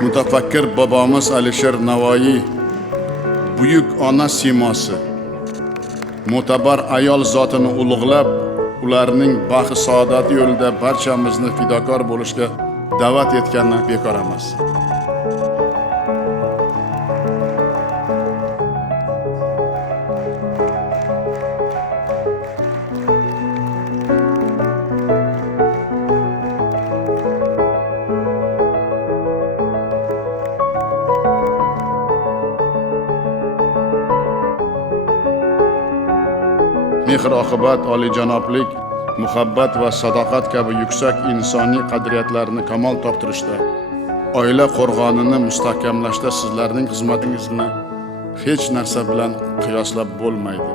Mutafakkir bobomiz Alisher Navoiy buyuk ona siymosi, mo'tabar ayol zotini ulug'lab, ularning baxt saodati yo'lida barchamizni fidokor bo'lishga da'vat etganini bekor emas. Mehr-oqibat, oliyjanoblik, muhabbat va sadoqat kabi yuksak insoniy qadriyatlarni kamol toptirishda, oila qo'rg'onini mustahkamlashda sizlarning xizmatingizni hech narsa bilan qiyoslab bo'lmaydi.